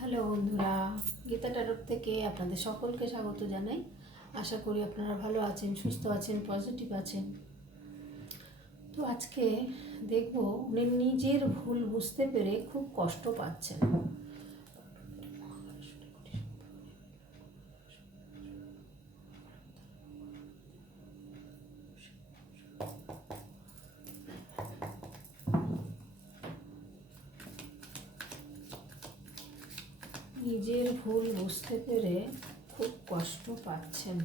Hello বন্ধুরা, গীতা টারক থেকে আপনাদের সকলকে স্বাগত জানাই। আশা করি আপনারা ভালো আছেন, সুস্থ আছেন পজিটিভ আছেন। তো আজকে দেখব উনি নিজের ভুল বুঝতে পেরে খুব কষ্ট পাচ্ছেন। নিজের ভুল বুঝতে পেরে খুব কষ্ট পাচ্ছেন।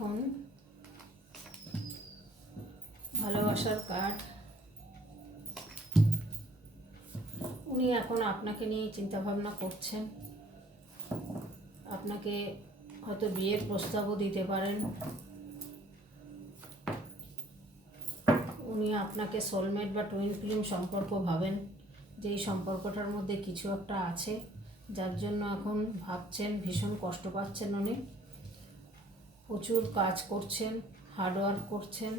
দেখুন ভালোবাসার কার্ড উনি এখন আপনাকে নিয়ে চিন্তা ভাবনা করছেন। আপনাকে হয়তো বিয়ের প্রস্তাবও দিতে পারেন। উনি আপনাকে সোলমেট বা টুইন ফিল্ম সম্পর্ক ভাবেন। যে এই সম্পর্কটার মধ্যে কিছু একটা আছে, যার জন্য এখন ভাবছেন, ভীষণ কষ্ট পাচ্ছেন উনি। প্রচুর কাজ করছেন হার্ডওয়ার্ক করছেন।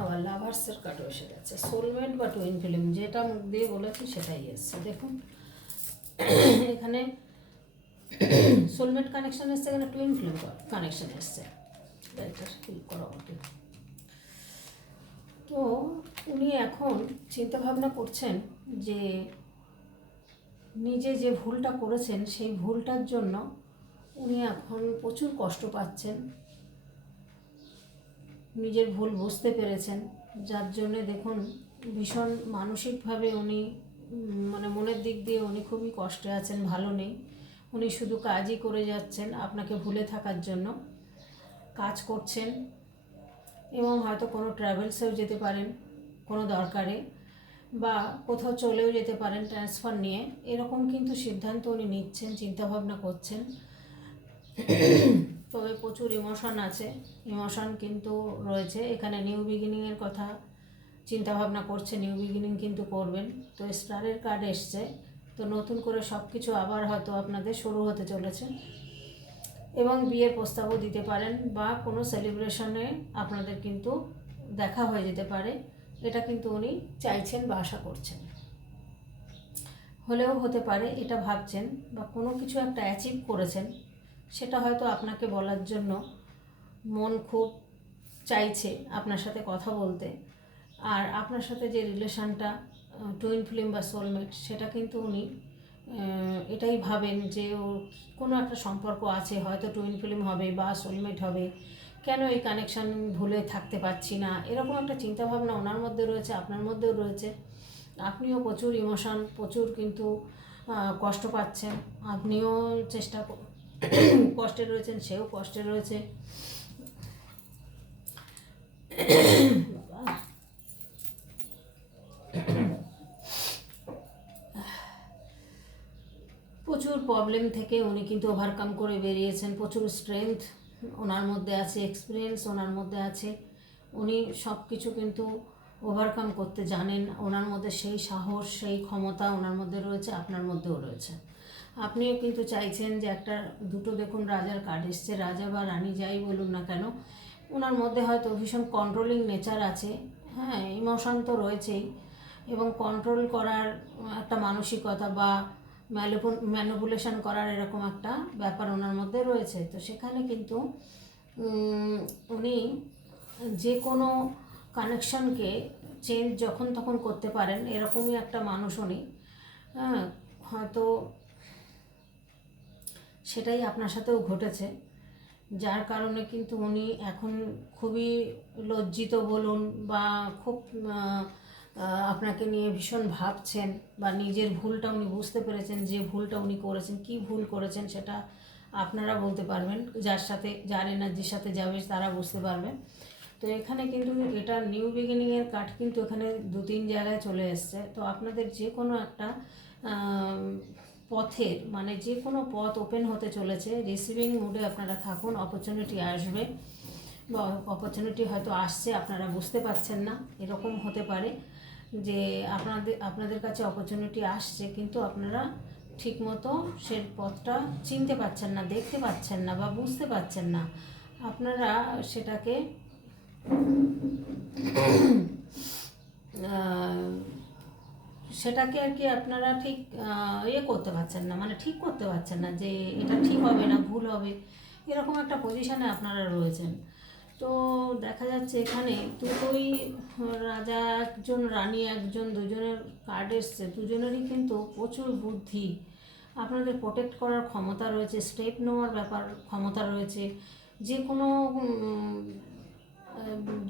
আবার লাভার্সের কার্ডও এসে গেছে। সোলমেট বা টুইন ফিল্ম যেটা মুখ দিয়ে বলেছি সেটাই এসছে। দেখুন, এখানে সোলমেট কানেকশন এসছে, এখানে টুইন ফিল্ম কানেকশন এসছে। এটা ফিল করা তো উনি এখন চিন্তা ভাবনা করছেন যে নিজে যে ভুলটা করেছেন, সেই ভুলটার জন্য উনি এখন প্রচুর কষ্ট পাচ্ছেন। নিজের ভুল বুঝতে পেরেছেন। যার জন্যে দেখুন, ভীষণ মানসিকভাবে উনি মানে মনের দিক দিয়ে উনি খুবই কষ্টে আছেন, ভালো নেই। উনি শুধু কাজই করে যাচ্ছেন আপনাকে ভুলে থাকার জন্য। কাজ করছেন এবং হয়তো কোনো ট্রাভেলসেও যেতে পারেন কোনো দরকারে বা কোথাও চলেও যেতে পারেন ট্রান্সফার নিয়ে। এরকম কিন্তু সিদ্ধান্ত উনি নিচ্ছেন চিন্তাভাবনা করছেন। তবে প্রচুর ইমোশন আছে। ইমোশন কিন্তু রয়েছে। এখানে নিউ বিগিনিংয়ের কথা চিন্তাভাবনা করছে নিউ বিগিনিং কিন্তু করবেন। তো স্টারের কার্ড এসছে। তো নতুন করে সব কিছু আবার হয়তো আপনাদের শুরু হতে চলেছে। এবং বিয়ের প্রস্তাবও দিতে পারেন বা কোনো সেলিব্রেশনে আপনাদের কিন্তু দেখা হয়ে যেতে পারে। এটা কিন্তু উনি চাইছেন বা আশা করছেন। হলেও হতে পারে এটা ভাবছেন বা কোনো কিছু একটা অ্যাচিভ করেছেন, সেটা হয়তো আপনাকে বলার জন্য মন খুব চাইছে আপনার সাথে কথা বলতে। আর আপনার সাথে যে রিলেশনটা টুইন ফিল্ম বা সোলমেট সেটা কিন্তু উনি এটাই ভাবেন যে ও কোনো একটা সম্পর্ক আছে, হয়তো টুইন ফিল্ম হবে বা সোলমেট হবে, কেন এই কানেকশন ভুলে থাকতে পারছি না? এরকম একটা চিন্তাভাবনা ওনার মধ্যে রয়েছে, আপনার মধ্যেও রয়েছে। আপনিও প্রচুর ইমোশন প্রচুর কিন্তু কষ্ট পাচ্ছেন। আপনিও চেষ্টা কষ্টে রয়েছেন, সেও কষ্টে রয়েছে। প্রচুর প্রবলেম থেকে উনি কিন্তু ওভারকাম করে বেরিয়েছেন, প্রচুর স্ট্রেংথ ওনার মধ্যে আছে এক্সপিরিয়েন্স ওনার মধ্যে আছে। উনি সব কিছু কিন্তু ওভারকাম করতে জানেন, ওনার মধ্যে সেই সাহস, সেই ক্ষমতা ওনার মধ্যে রয়েছে, আপনার মধ্যেও রয়েছে। আপনিও কিন্তু চাইছেন যে একটা, দুটো দেখুন, রাজার কার্ড এসছে, রাজা বা রানী যাই বলুন না কেন, ওনার মধ্যে হয়তো ভীষণ কন্ট্রোলিং নেচার আছে। হ্যাঁ ইমোশন তো রয়েছেই, এবং কন্ট্রোল করার একটা মানসিকতা বা ম্যানুপুলেশন করার এরকম একটা ব্যাপার ওনার মধ্যে রয়েছে। তো সেখানে কিন্তু উনি যে কোনো কানেকশনকে চেঞ্জ যখন তখন করতে পারেন, এরকমই একটা মানুষ উনি। হ্যাঁ হয়তো সেটাই আপনার সাথেও ঘটেছে। যার কারণে কিন্তু উনি এখন খুবই লজ্জিত বলুন বা খুব আপনাকে নিয়ে ভীষণ ভাবছেন বা নিজের ভুলটা উনি বুঝতে পেরেছেন, যে ভুলটা উনি করেছেন, কি ভুল করেছেন সেটা আপনারা বলতে পারবেন। যার সাথে, যার এনার্জির সাথে যাবে তারা বুঝতে পারবেন তো এখানে কিন্তু এটা নিউ বিগিনিংয়ের কাঠ কিন্তু এখানে দু তিন জায়গায় চলে এসছে। তো আপনাদের যে কোনো একটা পথের মানে যে কোনো পথ ওপেন হতে চলেছে রিসিভিং মুডে আপনারা থাকুন অপরচুনিটি আসবে। বা অপরচুনিটি হয়তো আসছে, আপনারা বুঝতে পারছেন না, এরকম হতে পারে। যে আপনাদের আপনাদের কাছে অপরচুনিটি আসছে, কিন্তু আপনারা ঠিকমতো সে পথটা চিনতে পারছেন না, দেখতে পাচ্ছেন না বা বুঝতে পারছেন না। আপনারা সেটাকে সেটাকে আর কি আপনারা ঠিক ইয়ে করতে পারছেন না মানে ঠিক করতে পারছেন না যে এটা ঠিক হবে না, ভুল হবে। এরকম একটা পজিশনে আপনারা রয়েছেন। তো দেখা যাচ্ছে এখানে দুটোই রাজা, একজন রানী, একজন দুজনের কার্ড এসছে। দুজনেরই কিন্তু প্রচুর বুদ্ধি। আপনাদের প্রোটেক্ট করার ক্ষমতা রয়েছে স্টেপ নেওয়ার ব্যাপার ক্ষমতা রয়েছে। যে কোনো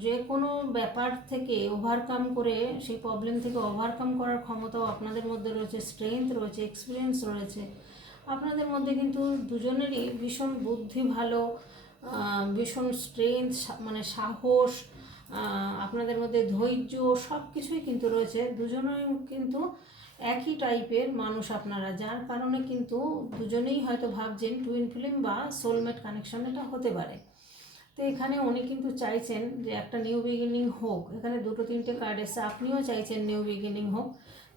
যে কোনো ব্যাপার থেকে ওভারকাম করে, সেই প্রবলেম থেকে ওভারকাম করার ক্ষমতাও আপনাদের মধ্যে রয়েছে স্ট্রেংথ রয়েছে এক্সপিরিয়েন্স রয়েছে। আপনাদের মধ্যে কিন্তু দুজনেরই ভীষণ বুদ্ধি ভালো ভীষণ স্ট্রেংথ মানে সাহস আপনাদের মধ্যে ধৈর্য সব কিছুই কিন্তু রয়েছে। দুজনেই কিন্তু একই টাইপের মানুষ আপনারা, যার কারণে কিন্তু দুজনেই হয়তো ভাবছেন টুইন ফিল্ম বা সোলমেট কানেকশন এটা হতে পারে। তো এখানে উনি কিন্তু চাইছেন যে একটা নিউ বিগিনিং হোক। এখানে দুটো তিনটে কার্ড এসছে। আপনিও চাইছেন নিউ বিগিনিং হোক।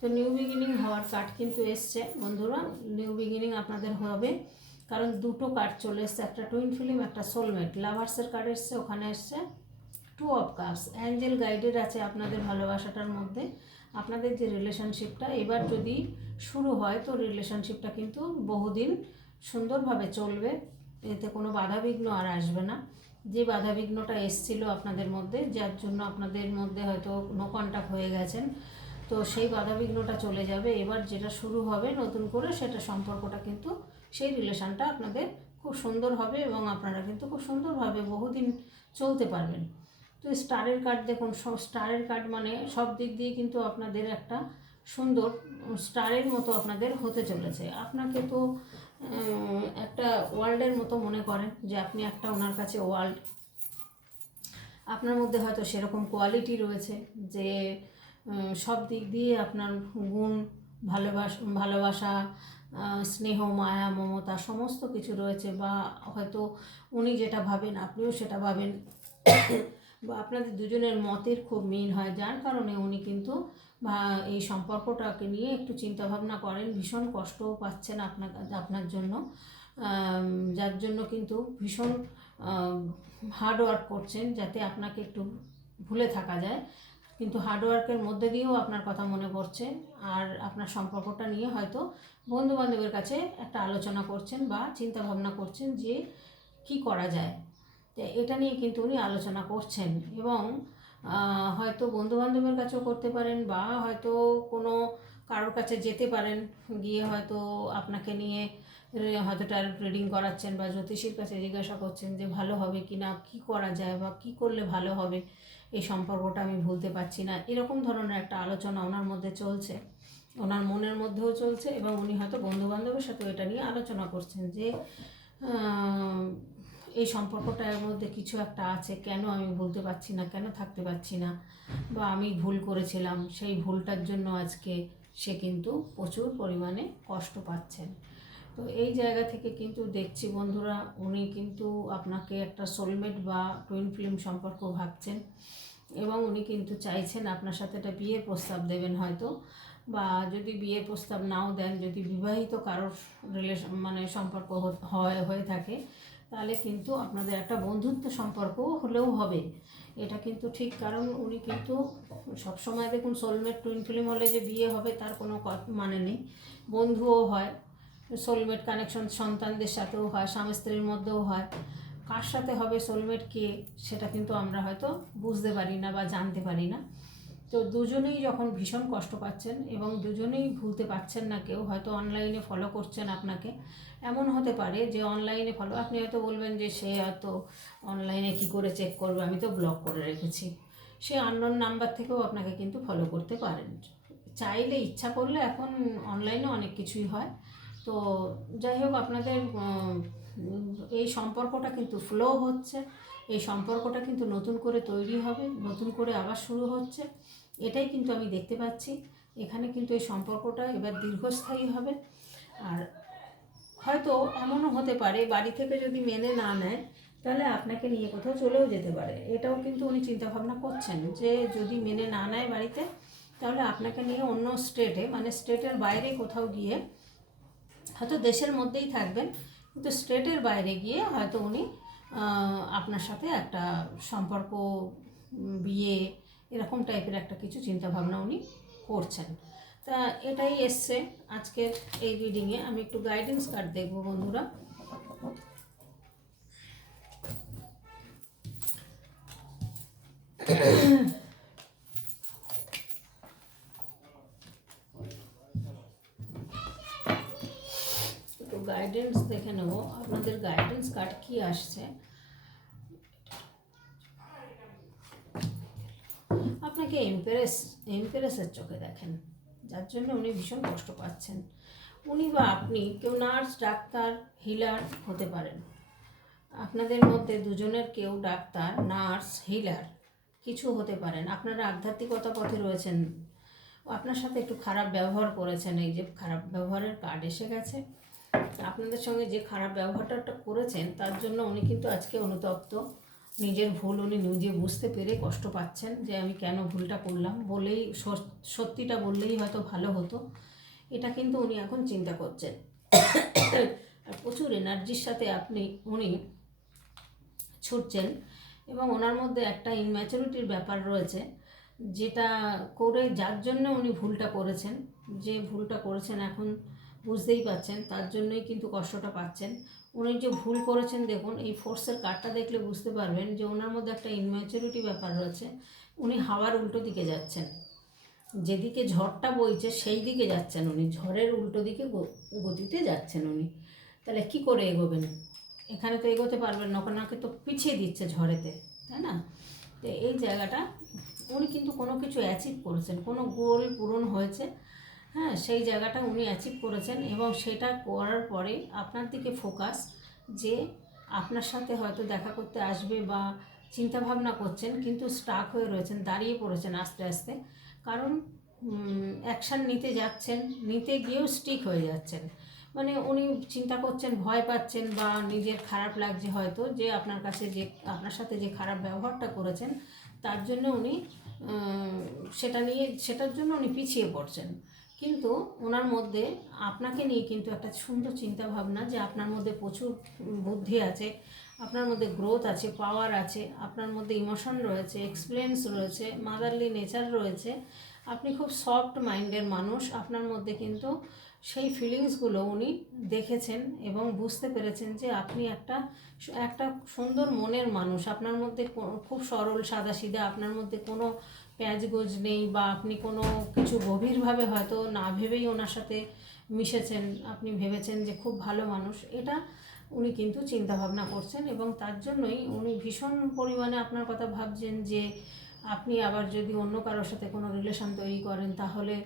তো নিউ বিগিনিং হওয়ার কার্ড কিন্তু এসছে। বন্ধুরা নিউ বিগিনিং আপনাদের হবে। কারণ দুটো কার্ড চলে এসছে, একটা টুইন ফিল্ম একটা সোলমেট লাভার্সের কার্ড এসছে, ওখানে এসছে two of cups angel guided আছে আপনাদের ভালোবাসাটার মধ্যে। আপনাদের যে রিলেশনশিপটা এবার যদি শুরু হয়, তো রিলেশনশিপটা কিন্তু বহুদিন সুন্দরভাবে চলবে। এতে কোনো বাধাবিঘ্ন আর আসবে না। যে বাধাবিঘ্নটা এসছিল আপনাদের মধ্যে, যার জন্য আপনাদের মধ্যে হয়তো নো কন্ট্যাক্ট হয়ে গেছেন, তো সেই বাধাবিঘ্নটা চলে যাবে। এবার যেটা শুরু হবে নতুন করে, সেটা সম্পর্কটা কিন্তু সেই রিলেশনটা আপনাদের খুব সুন্দর হবে এবং আপনারা কিন্তু খুব সুন্দরভাবে বহুদিন চলতে পারবেন। তো স্টারের কার্ড দেখুন, সব স্টারের কার্ড মানে সব দিক দিয়ে কিন্তু আপনাদের একটা সুন্দর স্টারের মতো আপনাদের হতে চলেছে। আপনাকে তো একটা ওয়ার্ল্ডের মতো মনে করেন যে আপনি একটা ওনার কাছে ওয়ার্ল্ড আপনার মধ্যে হয়তো সেরকম কোয়ালিটি রয়েছে যে সব দিক দিয়ে আপনার গুণ, ভালোবাসা ভালোবাসা স্নেহ, মায়া, মমতা সমস্ত কিছু রয়েছে বা হয়তো উনি যেটা ভাবেন, আপনিও সেটা ভাবেন। বা আপনাদের দুজনের মতের খুব মিল হয়। যার কারণে উনি কিন্তু বা এই সম্পর্কটাকে নিয়ে একটু চিন্তা ভাবনা করেন। ভীষণ কষ্টও পাচ্ছেন আপনার আপনার জন্য। যার জন্য কিন্তু ভীষণ হার্ড ওয়ার্ক করছেন যাতে আপনাকে একটু ভুলে থাকা যায়। কিন্তু হার্ডওয়ার্কের মধ্যে দিয়েও আপনার কথা মনে পড়ছে আর আপনার সম্পর্কটা নিয়ে হয়তো বন্ধু বান্ধবের কাছে একটা আলোচনা করছেন বা চিন্তা ভাবনা করছেন যে কি করা যায়। তো এটা নিয়ে কিন্তু উনি আলোচনা করছেন এবং হয়তো বন্ধু বান্ধবের কাছেও করতে পারেন বা হয়তো কোনো কারোর কাছে যেতে পারেন। গিয়ে হয়তো আপনাকে নিয়ে হয়তো ট্যারোট রিডিং করাচ্ছেন বা জ্যোতিষীর কাছে জিজ্ঞাসা করছেন যে ভালো হবে কি না কী করা যায় বা কী করলে ভালো হবে। এই সম্পর্কটা আমি ভুলতে পারছি না। এরকম ধরনের একটা আলোচনা ওনার মধ্যে চলছে। ওনার মনের মধ্যেও চলছে এবং উনি হয়তো বন্ধু বান্ধবের সাথে এটা নিয়ে আলোচনা করছেন যে এই সম্পর্কটার মধ্যে কিছু একটা আছে, কেন আমি ভুলতে পারছি না, কেন থাকতে পারছি না? বা আমি ভুল করেছিলাম, সেই ভুলটার জন্য আজকে সে কিন্তু প্রচুর পরিমাণে কষ্ট পাচ্ছেন। তো এই জায়গা থেকে কিন্তু দেখছি বন্ধুরা, উনি কিন্তু আপনাকে একটা সোলমেট বা টুইন ফিল্ম সম্পর্ক ভাবছেন এবং উনি কিন্তু চাইছেন আপনার সাথে একটা বিয়ের প্রস্তাব দেবেন হয়তো বা যদি বিয়ের প্রস্তাব নাও দেন, যদি বিবাহিত কারোর রিলেশন মানে সম্পর্ক হয়, হয়ে থাকে, তাহলে কিন্তু আপনাদের একটা বন্ধুত্ব সম্পর্ক হলেও হবে। এটা কিন্তু ঠিক, কারণ উনি কিন্তু সবসময় দেখুন সোলমেট টুইন ফিল্ম হলে যে বিয়ে হবে তার কোনো মানে নেই, বন্ধুও হয়। সোলমেট কানেকশন সন্তানদের সাথেও হয়, স্বামী স্ত্রীর মধ্যেও হয়। কার সাথে হবে সোলমেট কে সেটা কিন্তু আমরা হয়তো বুঝতে পারি না বা জানতে পারি না। তো দুজনেই যখন ভীষণ কষ্ট পাচ্ছেন এবং দুজনেই ভুলতে পারছেন না কেউ, হয়তো অনলাইনে ফলো করছেন আপনাকে, এমন হতে পারে যে অনলাইনে ফলো আপনি হয়তো বলবেন যে সে হয়তো অনলাইনে কি করে চেক করবে, আমি তো ব্লক করে রেখেছি। সে আননোন নাম্বার থেকেও আপনাকে কিন্তু ফলো করতে পারেন। চাইলে ইচ্ছা করলে এখন অনলাইনে অনেক কিছুই হয়। তো যাই হোক, আপনাদের এই সম্পর্কটা কিন্তু ফ্লো হচ্ছে। এই সম্পর্কটা কিন্তু নতুন করে তৈরি হবে, নতুন করে আবার শুরু হচ্ছে। এটাই কিন্তু আমি দেখতে পাচ্ছি। এখানে কিন্তু এই সম্পর্কটা এবার দীর্ঘস্থায়ী হবে। আর হয়তো এমনও হতে পারে, বাড়ি থেকে যদি মেনে না নেয়, তাহলে আপনাকে নিয়ে কোথাও চলেও যেতে পারে। এটাও কিন্তু উনি চিন্তা ভাবনা করছেন যে যদি মেনে না নেয় বাড়িতে, তাহলে আপনাকে নিয়ে অন্য স্টেটে মানে স্টেটের বাইরে কোথাও গিয়ে হয়তো দেশের মধ্যেই থাকবেন, কিন্তু স্টেটের বাইরে গিয়ে হয়তো উনি আপনার সাথে একটা সম্পর্ক বিয়ে, এরকম টাইপের একটা কিছু চিন্তাভাবনা উনি করছেন। তা এটাই এসছে আজকের এই রিডিংয়ে আমি একটু গাইডেন্স কার্ড দেখব বন্ধুরা একটু গাইডেন্স দেখে নেব। আপনাদের গাইডেন্স কার্ড কি আসছে? আপনাকে এমপ্রেস এমপ্রেসের চোখে দেখেন, যার জন্য উনি ভীষণ কষ্ট পাচ্ছেন। উনি বা আপনি কেউ নার্স ডাক্তার হিলার হতে পারেন। আপনাদের মধ্যে দুজনের কেউ ডাক্তার নার্স হিলার কিছু হতে পারেন। আপনারা আধ্যাত্মিকতা পথে রয়েছেন। আপনার সাথে একটু খারাপ ব্যবহার করেছেন। এই যে খারাপ ব্যবহারের কার্ড এসে গেছে। আপনাদের সঙ্গে যে খারাপ ব্যবহারটা করেছেন, তার জন্য উনি কিন্তু আজকে অনুতপ্ত। নিজের ভুল উনি নিজে বুঝতে পেরে কষ্ট পাচ্ছেন যে আমি কেন ভুলটা করলাম। বলেই সত- সত্যিটা বললেই হয়তো ভালো হতো। এটা কিন্তু উনি এখন চিন্তা করছেন। আর প্রচুর এনার্জির সাথে আপনি, উনি ছুটছেন এবং ওনার মধ্যে একটা ইনম্যাচুরিটির ব্যাপার রয়েছে, যেটা করে যার জন্য উনি ভুলটা করেছেন। যে ভুলটা করেছেন এখন বুঝতেই পাচ্ছেন তার জন্যই কিন্তু কষ্টটা পাচ্ছেন। উনি যে ভুল করেছেন, দেখুন, এই ফোর্সের কার্ডটা দেখলে বুঝতে পারবেন যে ওনার মধ্যে একটা ইনম্যাচুরিটি ব্যাপার রয়েছে। উনি হাওয়ার উল্টো দিকে যাচ্ছেন। যেদিকে ঝড়টা বইছে, সেই দিকে যাচ্ছেন উনি। ঝড়ের উল্টো দিকে গতিতে যাচ্ছেন উনি। তাহলে কি করে এগোবেন? এখানে তো এগোতে পারবেন না তো পিছিয়ে দিচ্ছে ঝড়েতে, তাই না? তো এই জায়গাটা, উনি কিন্তু কোনো কিছু অ্যাচিভ করেছেন। কোনো গোল পূরণ হয়েছে হ্যাঁ সেই জায়গাটা উনি অ্যাচিভ করেছেন এবং সেটা করার পরে আপনার দিকে ফোকাস যে আপনার সাথে হয়তো দেখা করতে আসবে বা চিন্তা ভাবনা করছেন, কিন্তু স্টাক হয়ে রয়েছেন, দাঁড়িয়ে পড়েছেন আস্তে আস্তে। কারণ অ্যাকশান নিতে যাচ্ছেন, নিতে গিয়েও স্টিক হয়ে যাচ্ছেন। মানে উনি চিন্তা করছেন, ভয় পাচ্ছেন বা নিজের খারাপ লাগছে হয়তো যে আপনার কাছে যে, আপনার সাথে যে খারাপ ব্যবহারটা করেছেন, তার জন্য উনি সেটা নিয়ে, সেটার জন্য উনি পিছিয়ে পড়ছেন। কিন্তু ওনার মধ্যে আপনাকে নিয়ে কিন্তু একটা সুন্দর চিন্তা ভাবনা যে আপনার মধ্যে প্রচুর বুদ্ধি আছে, আপনার মধ্যে গ্রোথ আছে পাওয়ার আছে, আপনার মধ্যে ইমোশন রয়েছে এক্সপিরিয়েন্স রয়েছে মাদারলি নেচার রয়েছে। আপনি খুব সফট মাইন্ডের মানুষ, আপনার মধ্যে কিন্তু সেই ফিলিংসগুলো উনি দেখেছেন এবং বুঝতে পেরেছেন যে আপনি একটা একটা সুন্দর মনের মানুষ, আপনার মধ্যে খুব সরল, সাদা সাদাসিধা আপনার মধ্যে কোনো প্যাঁচগোজ নেই বা আপনি কোনো কিছু গভীরভাবে হয়তো না ভেবেই ওনার সাথে মিশেছেন, আপনি ভেবেছেন যে খুব ভালো মানুষ, এটা উনি কিন্তু চিন্তা ভাবনা করছেন এবং তার জন্যই উনি ভীষণ পরিমাণে আপনার কথা ভাবছেন যে আপনি আবার যদি অন্য কারোর সাথে কোনো রিলেশন তৈরি করেন তাহলে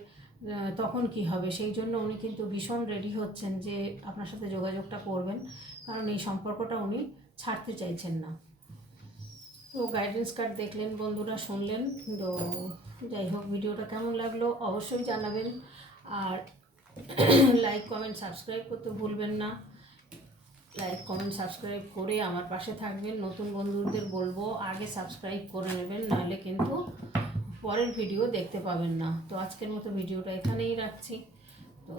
তখন কি হবে? সেই জন্য উনি কিন্তু ভীষণ রেডি হচ্ছেন যে আপনার সাথে যোগাযোগটা করবেন, কারণ এই সম্পর্কটা উনি ছাড়তে চাইছেন না। তো গাইডেন্স কার্ড দেখলেন, বন্ধুরা শুনলেন, তো যাই হোক, ভিডিওটা কেমন লাগল অবশ্যই জানাবেন। আর লাইক কমেন্ট সাবস্ক্রাইব করতে ভুলবেন না। লাইক কমেন্ট সাবস্ক্রাইব করে আমার পাশে থাকবেন। নতুন বন্ধুদের বলব, আগে সাবস্ক্রাইব করে নেবেন, নাহলে কিন্তু পরের ভিডিও দেখতে পাবেন না। তো আজকের মতো ভিডিওটা এখানেই রাখছি। তো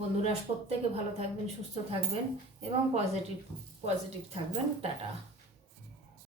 বন্ধুরা, প্রত্যেকে ভালো থাকবেন, সুস্থ থাকবেন এবং পজিটিভ পজিটিভ থাকবেন। টাটা।